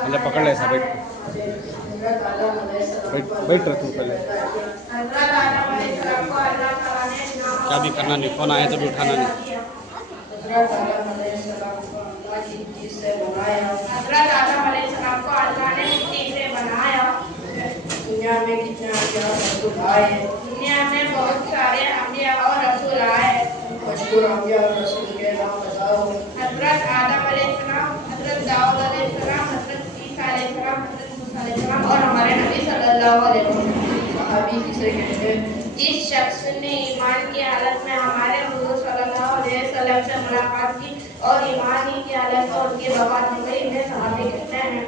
पहले पकड़ ले ऐसा बैठ बैठ रहा तू पहले क्या भी करना नहीं, फोन आया तो भी उठाना नहीं। दुनिया में कितने रसूल आए, दुनिया में बहुत सारे अंबिया और रसूल आए। मशहूर अंबिया और रसूल के नाम बताओ। हजरत आदम अलैहिस्सलाम, हजरत दाऊद अलैहिस्सलाम, हजरत ईसा अलैहिस्सलाम, हजरत मूसा अलैहिस्सलाम और हमारे नबी सल्लल्लाहु अलैहि वसल्लम। सहाबी किसे कहते हैं? जिस शख्स ने ईमान की हालत में हमारे हुजूर सल्लल्लाहु अलैहि वसल्लम से मुलाकात की और ईमान ही की हालत में उनकी वफात हो गई, इन्हें सहाबी कहते हैं।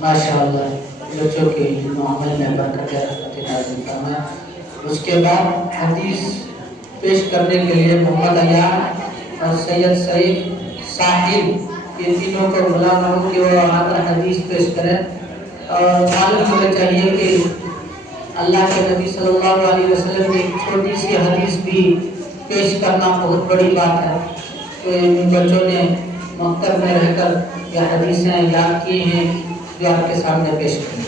माशाअल्लाह, बच्चों के मामले में बरकत रहमत नाज़िल फरमाए। उसके बाद हदीस पेश करने के लिए मोहम्मद अयान और सैयद सईद साहिल, ये तीनों को बुलाना हो कि वो आकर हदीस पेश करें। और मालूम होना चाहिए कि अल्लाह के नबी सल्लल्लाहु अलैहि वसल्लम की छोटी सी हदीस भी पेश करना बहुत बड़ी बात है। तो इन बच्चों ने मक्तब में रहकर यह हदीसें याद की हैं जो आपके सामने पेश करें।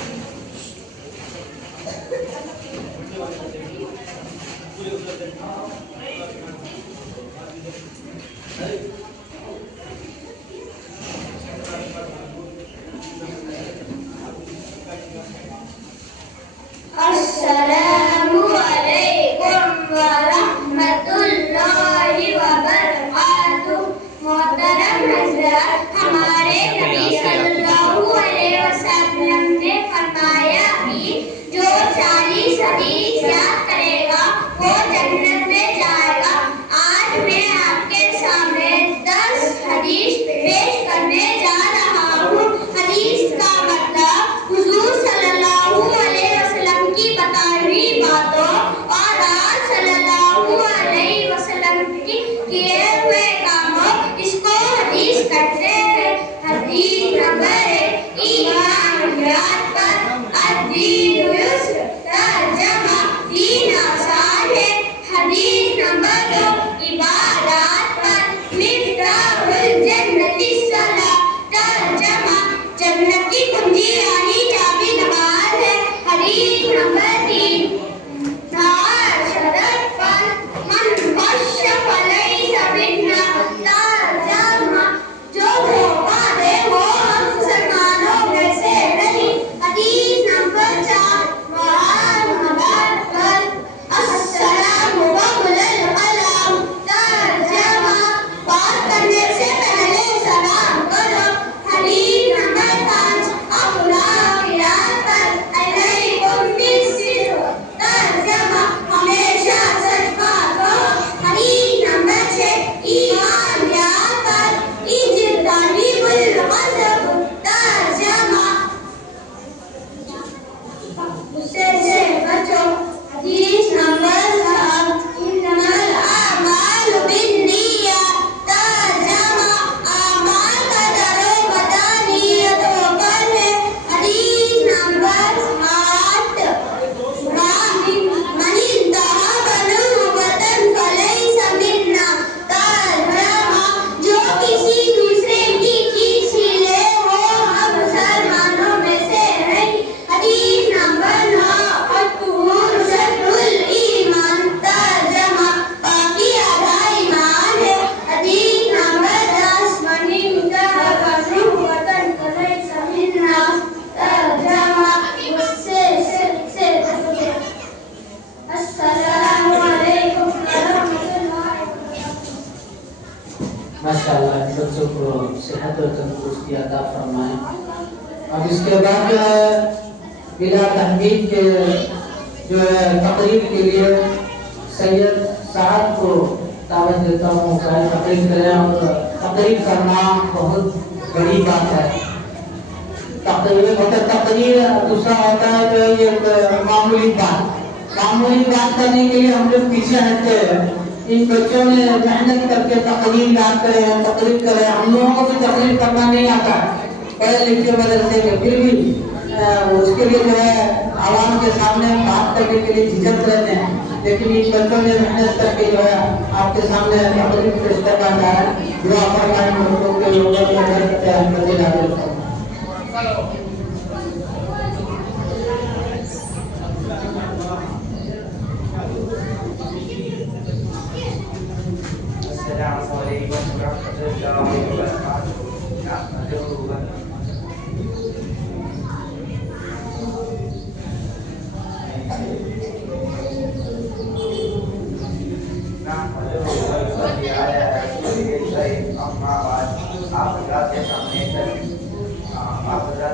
अस्सलामु अलैकुम व रहमतुल्लाहि व बरकातुहू। मोहतरम हज़रात, हमारे नबी सल्लल्लाहु अलैहि वसल्लम ने फरमाया कि जो 40 हदीस याद करेगा वो जन्नत में जाएगा। आज मैं आपके सामने 10 हदीस पेश करने जा रहा हूँ। हदीस का मतलब हुजूर सल्लल्लाहु अलैहि वसल्लम की बताई हुई बातों और रात सल्लल्लाहु अलैहि वसल्लम की किए हुए कामों, इसको हदीस कहते हैं। हदीस नंबर 1, ईमानियात पर अद्दीन युस्र, तर्जमा दीन आसान है। हदीस नंबर 2, इबादत पर मिफ्ताहुल जन्नति सलाह, तर्जमा जन्नत की कुंजी यानी चाबी नमाज है। हदीस नंबर 3, शरत पर मन बश्श फलैसा मिन्ना, तर्जमा जो धोखा दे वो हम मुसलमानों में से नहीं। हदीस नंबर 4, अस्सलामु क़ब्लल कलाम, तर्जमा बात करने से पहले सलाम करो। हदीस नंबर 5, अखलाकियात पर अलैकुम बिस्सिद्क़, तर्जमा हमेशा सच बात कहो। हदीस नंबर 6, ईमानियात पर इज्तनिबुल गज़ब, तर्जमा गुस्से से बचो। हदीस नंबर 7, इन्नमल आमालु बिन्नियात, तर्जमा आमाल का दरोमदार नियतों पर है। हदीस नंबर 8, मन इंतहब नूबतन फलैसा मिन्ना, तर्जमा जो किसी दूसरे की चीज छीने वो हम मुसलमानों में से नहीं। हदीस नंबर 9, अत्तुहूर शत्रुल ईमान, तर्जमा बाकी आधा ईमान है। हदीस नंबर 10, मन इंतहब नूबतन फलैसा मिन्ना, तर्जमा गुस्से से बचो। अस्सलामु अलैकुम व रहमतुल्लाहि व बरकातुहू। माशाअल्लाह, बच्चों को सेहत और तंदुरुस्ती अता फरमाए। अब इसके बाद जो है बिला तहमीद के जो है तकरीर के लिए सैयद साहब को दावत देता हूँ कि तकरीर करें। और तकरीर करना बहुत बड़ी बात है। तकरीर होता तकरीर, दूसरा होता है जो ये मामूली बात करने के लिए हम लोग पीछे हटते हैं। इन बच्चों ने मेहनत करके तकरीर याद करे, तकरीर करे। हम लोगों को भी तकरीर करना नहीं आता है पढ़े लिखे मदरसे में, फिर भी उसके लिए जो है आवाम के सामने बात करने के लिए झिझक रहते हैं। लेकिन इन बच्चों ने मेहनत करके जो है आपके सामने तकरीब पेश करना चाहा है। दुआ फरमाएं बच्चों के ऊपर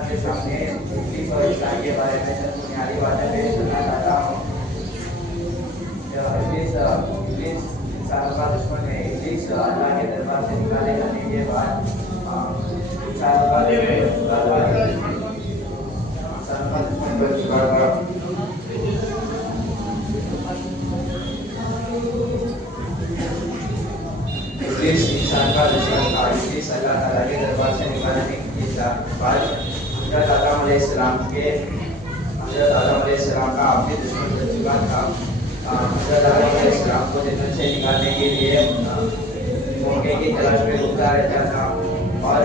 के सामने इब्लीस और ईसाई के बारे में चंद बुनियादी बातें पेश करना चाहता हूँ। इब्लीस इंसान का दुश्मन है। इब्लीस अल्लाह के दरबार से निकाले जाने के बाद इंसान का दुश्मन बन चुका था। इब्लीस इंसान का दुश्मन था। इब्लीस अल्लाह ताला के दरबार से निकालने के बाद हज़रत आदम अलैहिस्सलाम का अपने दुश्मन बन चुका था। हज़रत आदम अलैहिस्सलाम को जन्नत से निकालने के लिए मौके की तलाश में घूमता रहता था और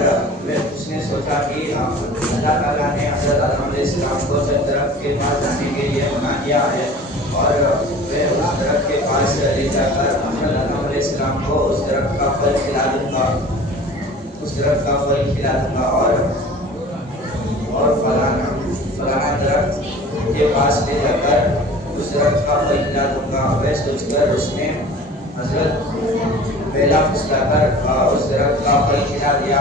उसने सोचा कि अल्लाह ताला ने हज़रत आदम अलैहिस्सलाम को दरख्त के पास जाने के लिए मना किया है और वे उस दरख्त के पास ले जाकर हज़रत आदम अलैहिस्सलाम को उस दरख्त का फल खिला दूंगा और फलाना दरख्त के पास ले जाकर उस दरख्त का फल खिला दूंगा। वह सोचकर उसने हज़रत बेला फुसलाकर उस दरख्त का फल खिला दिया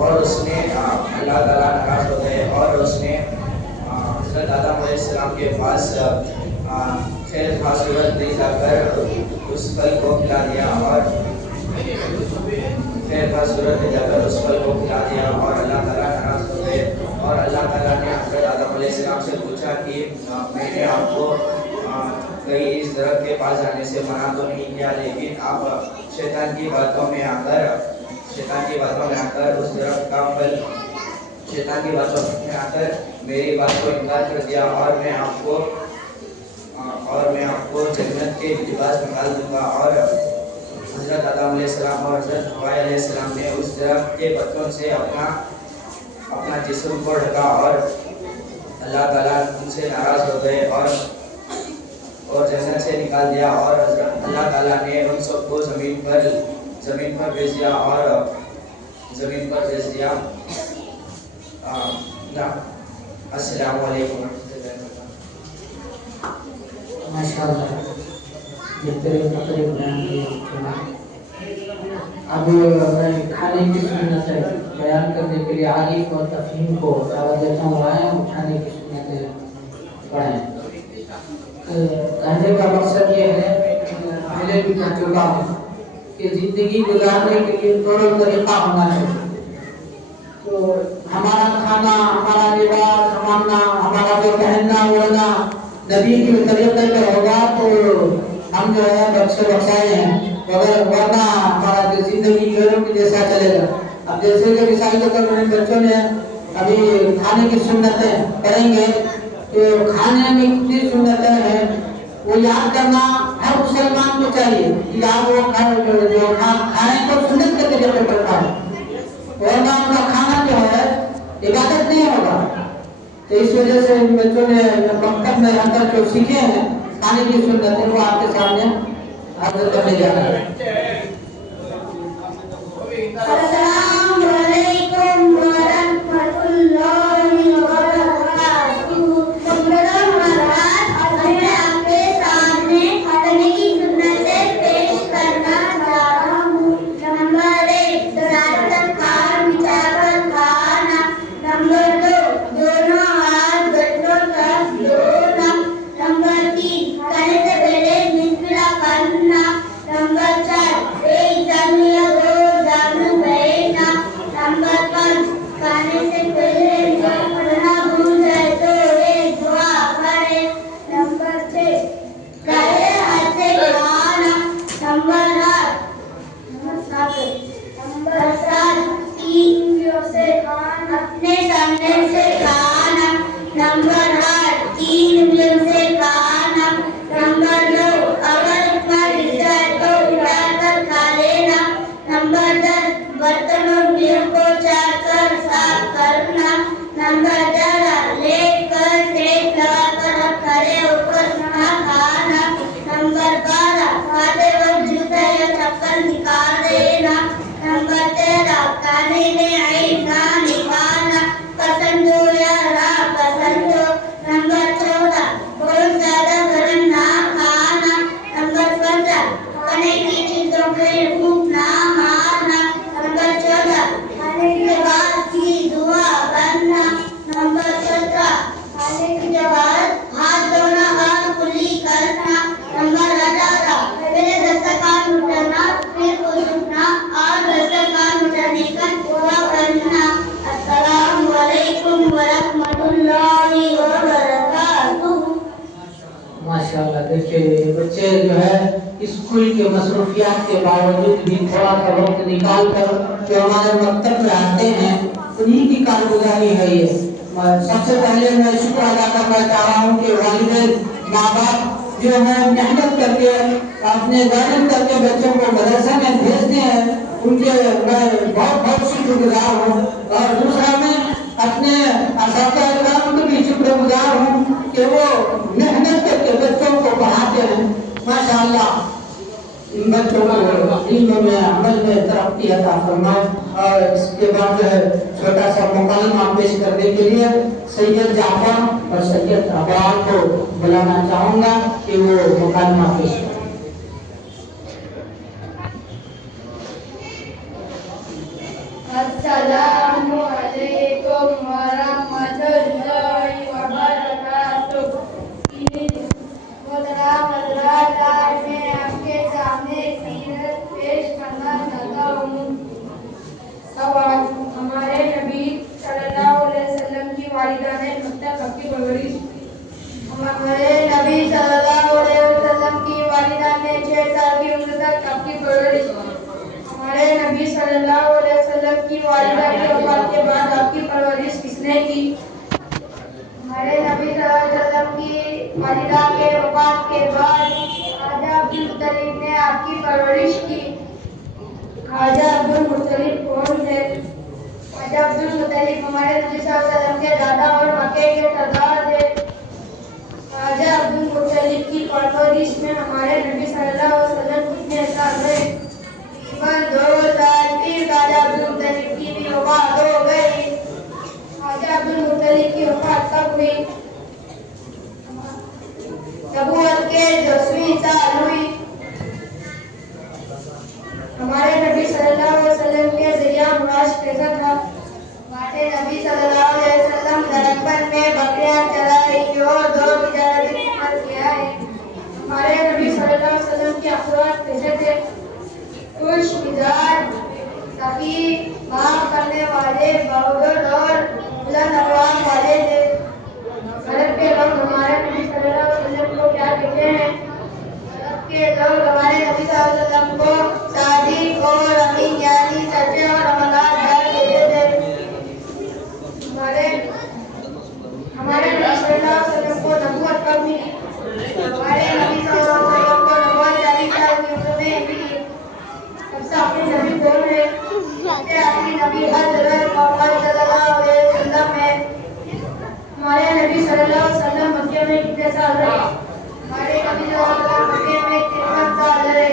और उसने अल्लाह ताला नाराज हो गए और उसने हज़रत आदम अलैहिस्सलाम के पास खैर सूरत ले जाकर उस फल को खिला दिया और अल्लाह ताला नाराज हो गए और अल्लाह ताला ने हज़रत आदम अलैहिस्सलाम से पूछा कि मैंने आपको कहीं इस दरख्त के पास जाने से मना तो नहीं किया, लेकिन आप शैतान की बातों में आकर उस दरख्त का फल मेरी बात को इनकार कर दिया और मैं आपको जन्नत के लिबास निकाल दूंगा। और हज़रत आदम अलैहिस्सलाम और हज़रत हव्वा अलैहिस्सलाम ने उस दरख्त के पत्तों से अपना जिस्म को ढका और अल्लाह ताला उनसे नाराज हो गए और जन्नत से निकाल दिया और अल्लाह ताला ने उन सबको ज़मीन पर भेज दिया और अस्सलामु अलैकुम। माशाअल्लाह बेहतरीन तकरीर बयान की। अब मैं खाने की सुन्नतें बयान करने के लिए आरिफ और तफहीम को दावत देता हूँ, आए हम खाने की सुन्नतें पढ़ें। कहने का मकसद ये है, पहले भी कह चुका हूँ कि ज़िंदगी गुजारने के लिए दोनों तरीक़ा होना चाहिए। तो हमारा खाना, हमारा लिबास, हमारा जो पहनना ओढ़ना नबी की तरीक़े पर होगा तो हम जो है बख्शाए हैं, वरना हमारा ज़िंदगी गैरों की जैसा चलेगा। अब जैसे कि मिसाल के तौर पर बच्चों ने अभी खाने की सुन्नतें पढ़ेंगे, तो खाने में कितनी सुन्नतें हैं वो याद करना हर मुसलमान को चाहिए कि आप वो खाएं तो सुन्नत के तरीके पर खाएं, वरना उनका खाना जो है इबादत नहीं होगा। तो इस वजह से इन बच्चों ने मकतब में रहकर जो सीखे हैं खाने की सुन्नतें वो आपके सामने हाजिर करने जा रहे हैं। अस्सलामु अलैकुम व रहमतुल्लाहि व बरकातुहू। मैं आपके सामने खाने की सुन्नतें पेश करना चाह रहा हूँ। नंबर 1, दराज़ खान बिछाकर खाना। नंबर 2, दोनों हाथ गठों तक धोना। नंबर 3, खाने से पहले बिस्मिल्लाह करना। नंबर 4, माशाल्लाह देखिए ये बच्चे जो है स्कूल के मसरूफियात के बावजूद भी थोड़ा सा वक्त निकाल कर जो हमारे मकतब में आते हैं उन्हीं की कारगुजारी है ये। सबसे पहले मैं शुक्र अदा करना चाह रहा हूँ कि वालिदैन माँ बाप जो है मेहनत करके अपने गार्डन करके बच्चों को मदरसा में भेजते हैं, उनके मैं बहुत बहुत शुक्रगुजार हूँ। और दूसरा मैं अपने असातिज़ को भी शुक्रगुजार हूँ कि वो मेहनत करके बच्चों को पढ़ाते हैं। माशाअल्लाह इन बच्चों को इल्म में अमल में तरक्की अता फरमाए। और इसके बाद जो है छोटा सा मुकालमा पेश करने के लिए सैयद जाफर और सैयद अबरार को बुलाना चाहूँगा कि वो मुकालमा पेश करें। अस्सलामु अलैकुम व रहमतुल्लाहि व बरकातुहू। मोहतरम हज़रात, आज मैं आपके सामने सीरत पेश करना चाहता हूँ। हमारे नबी सल्लल्लाहु अलैहि वसल्लम की वालिदा ने मक्का की परवरिश। हमारे नबी सल्लल्लाहु अलैहि वसल्लम की वालिदा ने 6 साल की उम्र तक आपकी परवरिश। हमारे नबी सल्लल्लाहु अलैहि वसल्लम की वालिदा की वफात के बाद आपकी परवरिश किसने की? हमारे नबी सल्लल्लाहु अलैहि वसल्लम की वालिदा के वफात के बाद ख्वाजा अब्दुल मुत्तलिब ने आपकी परवरिश की। ख्वाजा अब्दुल मुत्तलिब कौन थे? ख्वाजा अब्दुल मुत्तलिब हमारे नबी सल्लल्लाहु अलैहि वसल्लम के दादा और मक्के के सरदार थे। ख्वाजा अब्दुल मुत्तलिब की परवरिश में हमारे नबी सल्लल्लाहु अलैहि वसल्लम कितने साल रहे? तकरीबन 2 साल। फिर ख्वाजा अब्दुल मुत्तलिब की भी वफात हो गई। ख्वाजा अब्दुल मुत्तलिब की वफात कब हुई? नबूवत के 10वीं साल हुई। हमारे नबी सल्लल्लाहु अलैहि वसल्लम के ज़रिया मुराश कैसा था? हमारे नबी सल्लल्लाहु अलैहि वसल्लम दरख्त में बकरियां चराई और 2 तिजारती खिदमत किया है। हमारे नबी सल्लल्लाहु अलैहि वसल्लम के अखलाक कैसे थे? खुश मिजाज, सखी, माफ करने वाले, बहादुर और बुलंद अखलाक वाले थे। अरब के लोग हमारे नबी सल्लल्लाहु अलैहि वसल्लम को क्या कहते हैं? अरब के लोग हमारे नबी सल्लल्लाहु अलैहि वसल्लम को सादिक और अमीन यानी सच्चे और अमलदार कहते थे। हमारे नबी सल्लल्लाहु अलैहि वसल्लम को नबूवत कब मिली? हमारे नबी सल्लल्लाहु अलैहि वसल्लम को नबूवत 40 साल की उम्र में मिली। सबसे आखिरी नबी कौन है? सबसे आखिरी नबी हज़रत मोहम्मद सल्लल्लाहु अलैहि वसल्लम है। हमारे नबी सल्लल्लाहु अलैहि वसल्लम मक्के में कितने साल रहे? हमारे नबी सल्लल्लाहु अलैहि वसल्लम मक्के में 53 साल रहे।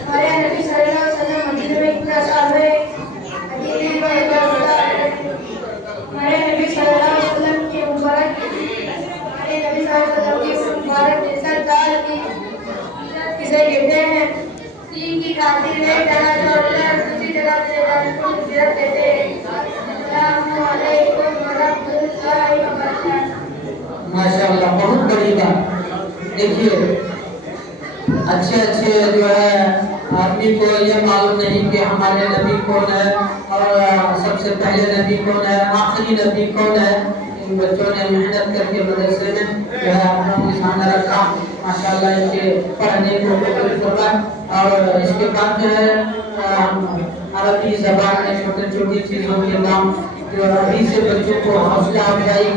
हमारे नबी सल्लल्लाहु अलैहि वसल्लम मदीने में कितने साल रहे? मदीने में 10 साल रहे। हमारे नबी सल्लल्लाहु अलैहि वसल्लम की उम्र हमारे नबी सल्लल्लाहु अलैहि वसल्लम की उम्र 63 साल की। किसे कहते हैं? दीन की खातिर में जाना छोड़कर दूसरी जगह चले जाने को हिजरत कहते हैं। अस्सलामु अलैकुम व रहमतुल्लाहि व बरकातुहू। माशाअल्लाह बहुत बड़ी बात। देखिए अच्छे जो है आदमी को ये मालूम नहीं कि हमारे नबी कौन है और सबसे पहले नबी कौन है, आखिरी नबी कौन है। इन बच्चों ने मेहनत करके मदरसे में जो है अपना सामने रखा। माशाअल्लाह इनके पढ़ने को और इसके बाद जो है अरबी ज़बान में छोटी छोटी चीज़ों के नाम जो अभी से बच्चों को हौसला अफजाई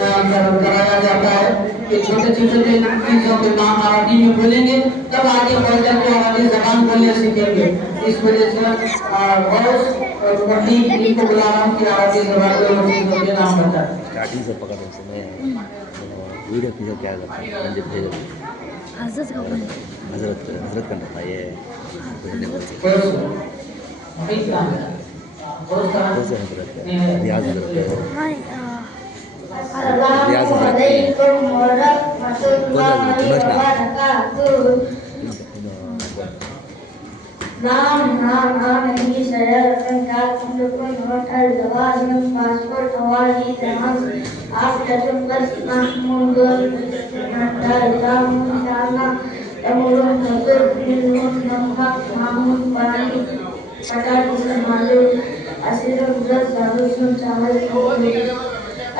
कराया जाता है कि छोटे छोटे चीज़ों के नाम अरबी में बोलेंगे तब आगे बढ़कर के अरबी ज़बान बोलने सीखेंगे। इस वजह से और वही इनको बुला रहा हूँ कि अरबी ज़बान में चीज़ों के नाम बताएं। स्टार्टिंग से पकड़ समय वीडियो की क्या करता है हजरत का नाम ये रियाज अस्सलामु अलैकुम व रहमतुल्लाहि व बरकातुहू।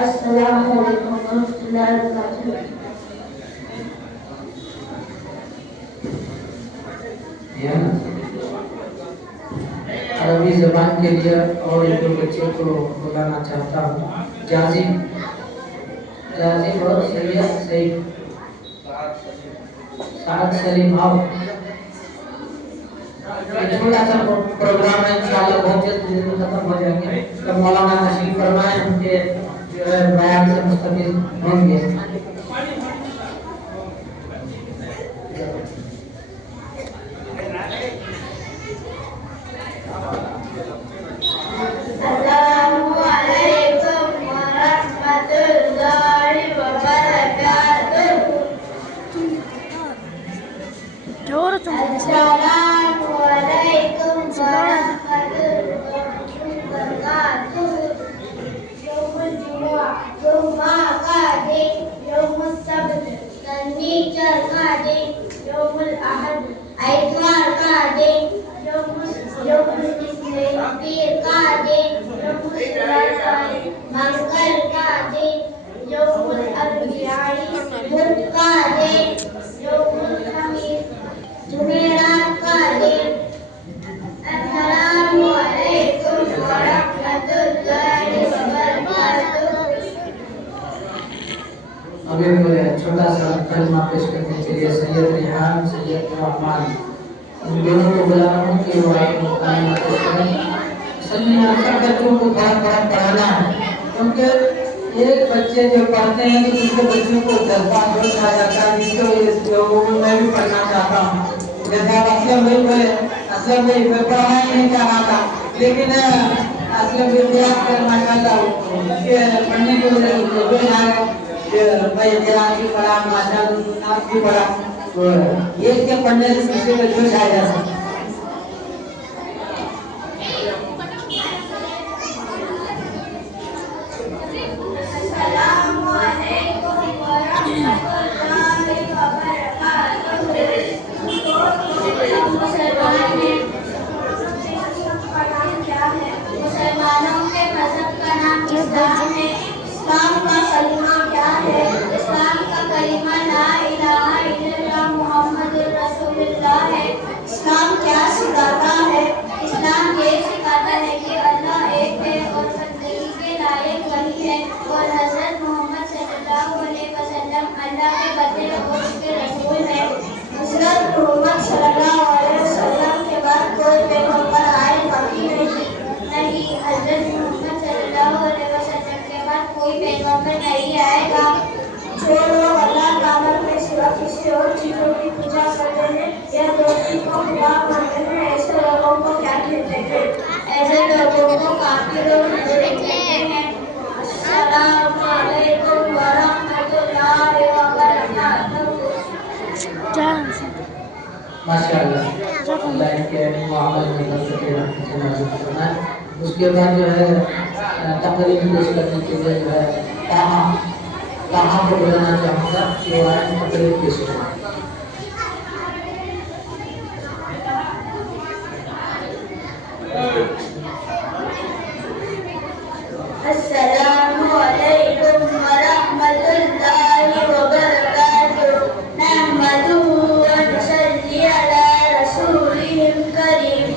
assalamualaikum warahmatullahi wabarakatuh. है ना। अरबी ज़बान के लिए और एक दो बच्चे को बुलाना चाहता हूँ। जाजिम और सैयद सईद साद सलीम आओ। थोड़ा सा प्रोग्राम है, इंशाल्लाह बहुत जल्द खत्म हो जाएंगे। तो मौलाना तशरीफ फरमाए, उनके जो है बयान से मुस्तफिद होंगे। छोटा सा कलमा पेश करने के लिए सैयद रिहान, सैयद रहमान, इन दोनों को बुला रहा हूँ कि वो आए कलमा पेश करें। असल में अक्सर बच्चों को थोड़ा पढ़ाना है, क्योंकि एक बच्चे जो पढ़ते हैं तो दूसरे बच्चों को जज्बा जोश आ जाता है, जिसको मैं भी पढ़ना चाहता हूँ। जैसे असलम भाई बोले, असलम भाई मैं पढ़ाना ही नहीं चाह रहा था, लेकिन असलम भाई माशाल्लाह पढ़ने के लिए जोश आया, भाई की पढ़ा, माशाल्लाह भी पढ़ा, तो एक के पढ़ने से दूसरे को जोश आ जाता है। मुसलमानों के मजहब का नाम इस्लाम है। इस्लाम का कलिमा क्या है? इस्लाम का कलिमा ला इलाहा इल्लल्लाह मुहम्मदुर रसूलुल्लाह है। इस्लाम क्या सिखाता है? इस्लाम ये सिखाता है कि अल्लाह एक है और बंदगी के लायक वही है, और हजरत मोहम्मद सल्लल्लाहु अलैहि वसल्लम अल्लाह के बंदे और उसके रसूल हैं। हजरत मोहम्मद सल्लल्लाहु अलैहि वसल्लम के बाद कोई पैगंबर आए बाकी नहीं, हजरत मोहम्मद सल्लल्लाहु अलैहि वसल्लम के बाद कोई पैगंबर नहीं आएगा। जो लोग अल्लाह ताला के सिवा किसी और चीजों की पूजा करते हैं या दोस्ती को खुदा मानते हैं, ऐसे लोगों को क्या कहते हैं? ऐसे लोगों को काफिर और मुशरिक कहते हैं। अस्सलामु अलैकुम व रहमतुल्लाहि व बरकातुहू। माशाअल्लाह, अल्लाह के मोहम्मद बनाए। उसके बाद जो है तकरीर पेश करने के लिए जो है ताहा को बुलाना चाहूँगा कि वो आए तकरीर पेश करें। अस्सलामु अलैकुम व रहमतुल्लाहि व बरकातुहू। नहमदुहु व नुसल्ली अला रसूलिहिल करीम।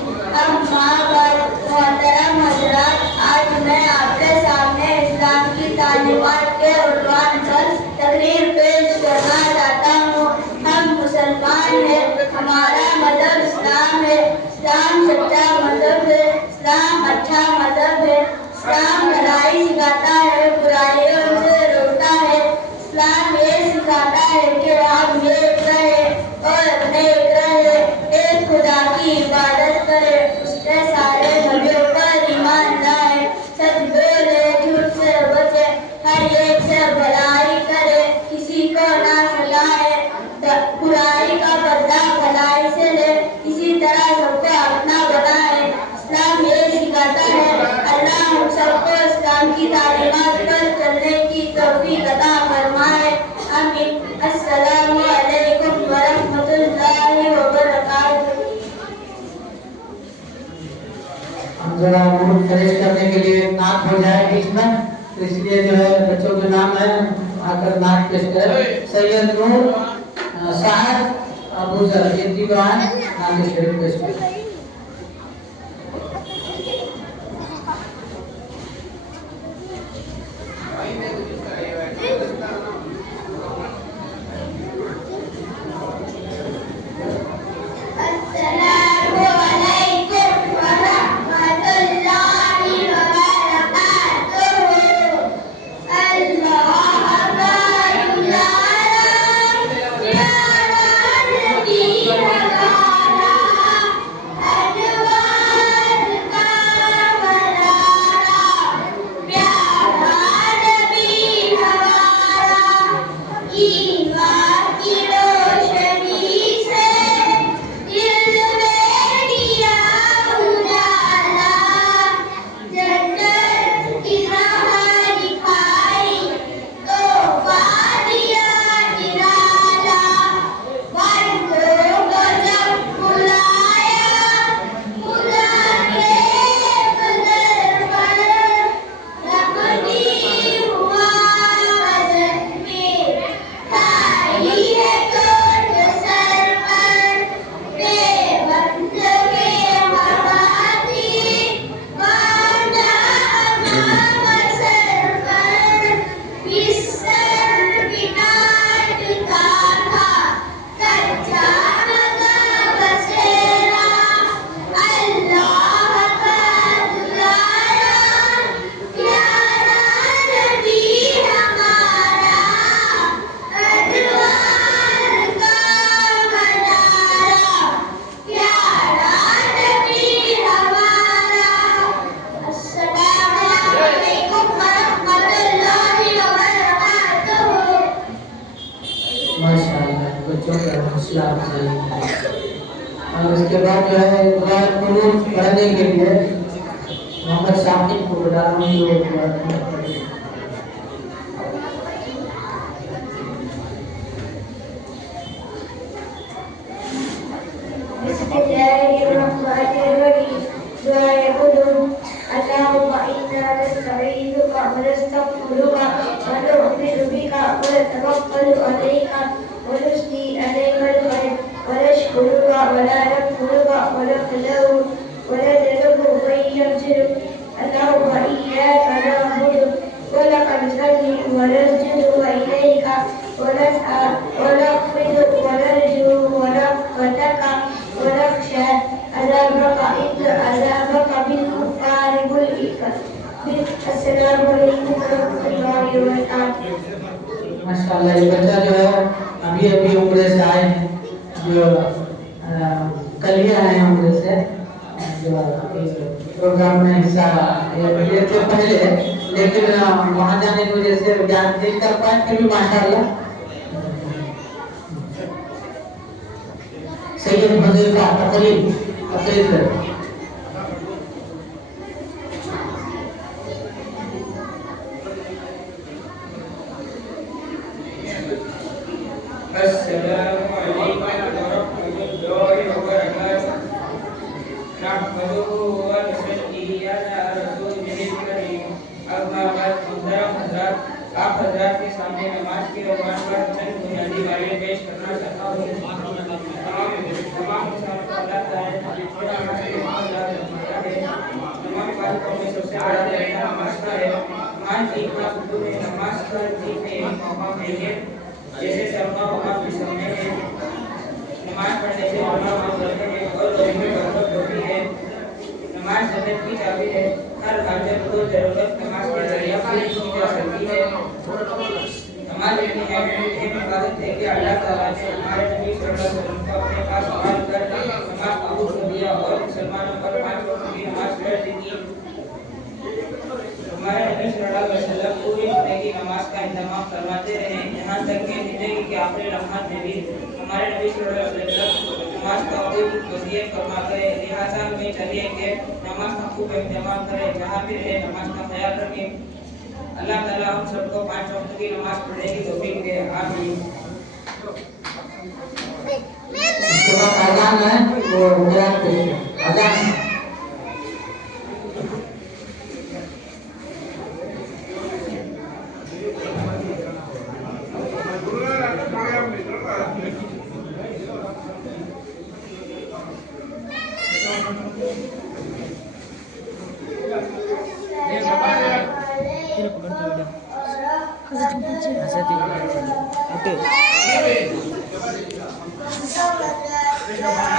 अम्मा बाद, मोहतरम हज़रात, आज मैं आपके सामने इस्लाम की तालीमात के उन्वान पर तकरीर पेश करना चाहता हूँ। हम मुसलमान हैं, हमारा मजहब इस्लाम है। इस्लाम सच्चा मजहब है, इस्लाम अच्छा मजहब है। इस्लाम भलाई सिखाता है, बुराइयों से रोकता है। इस्लाम ये सिखाता है कि आप एक रहे और अपने एक रहे, एक खुदा की इबादत करे, उसके सारे नबियों पर ईमान लाए, सच बोले, झूठ से बचे, हर एक से भलाई करे, किसी को ना सताए, बुराई का बदला भलाई से ले, इसी तरह सबको अपना बनाए। इस्लाम ये सिखाता है। अल्लाह हम सबको इस्लाम की तालीमात पर चलने की तौफीक अता फरमाए। आमीन। अस्सलामु अलैकुम व रहमतुल्लाहि व बरकातुहू। हम जरा मूड फ्रेश करने के लिए नाक हो जाए बीच में, तो इसलिए जो है बच्चों के नाम है आकर नाक पेश करें। सैयद नूर, साद Abu Zar Intiban nanti Syarif Besok. اور اس کے بعد جو ہے دعا قنوت پڑھنے کے لیے محمد ثاقب کو بلا رہا ہوں جو دعا قنوت پڑھے. بسم الله الرحمن الرحيم. دعاء قنوت. اللهم إنا نستعينك ونستغفرك ونؤمن بك ونتوكل عليك ونثني عليك الخير ونشكرك ولا نكفرك ونخلع وندعوك من يغفرك. اللهم إياك نعبد ولك نصلي ونسجد وإليك ونسعى ونخفض ونرجو ورحمتك ونخشى عذابك إن عذابك بالكفار ملئك. السلام عليكم ورحمة الله وبركاته. माशाअल्लाह ये बच्चा जो है अभी उम्र से आए हैं जो कल ही आए हैं उम्र से जो प्रोग्राम में हिस्सा लेते पहले लेकिन वहाँ जाने की वजह से ज्ञान नहीं कर पाए फिर भी माशाअल्लाह सैयद हुज़ैफा तकरीर السلام عليكم ورحمة الله وبركاته. نحمده ونصلي على رسوله الكريم. أما بعد محترم حضرات آپ حضرات کے سامنے نماز کے عنوان پر چند بنیادی باتیں پیش کرنا چاہتا ہوں. تمام مسافر کو اللہ تعالی نے چھوڑا ہے. تمام باتوں میں سب سے بڑا درجہ نماز کا ہے. نماز دیکھنا اردو میں نماز کا دیکھنے ایک موقع ہے جیسے سرما وقت بھی سمجھے ہیں. نماز پڑھنے سے علماء معاف کرتے ہیں اور روزی میں برکت ہوتی ہے. نماز جنت کی چابی ہے. ہر حاجت کو ضرورت نماز کے ذریعہ پوری کی جا سکتی ہے. نماز اتنی اہم عبادت ہے کہ اللہ تعالیٰ نے ہمارے نبی صلی اللہ علیہ وسلم کو اپنے پاس سوال کر نماز قبول کر دیا اور مسلمانوں پر 5 وقت کی نماز فرض کی. ہمارے نبی صلی اللہ علیہ وسلم پوری جمعے کی نماز کا اہتمام فرماتے رہے یہاں تک کہ زندگی کے آخری لمحات میں بھی ہمارے نبی صلی اللہ علیہ وسلم نماز کا خوب وصیت فرما کرے. لہٰذا ہمیں چاہیے کہ نماز کا خوب اہتمام کریں. جہاں بھی رہے نماز کا خیال رکھیں. اللہ تعالیٰ ہم سب کو 5 وقت کی نماز پڑھنے کی توفیق دے. آمین. اس کے بعد اذان ہے وہ قرآن پہ اذان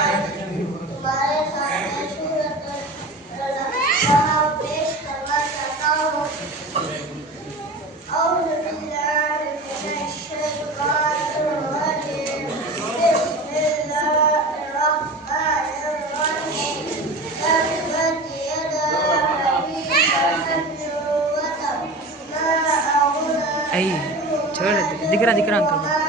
तुम्हारे सामने सूरत वहाँ पेश करना चाहता हूँ। أعوذ بالله من الشيطان الرجيم بسم الله الرحمن الرحيم تبت يدا أبي لهب وتب ما أغنى أي छोड़ दिख रहा अंकल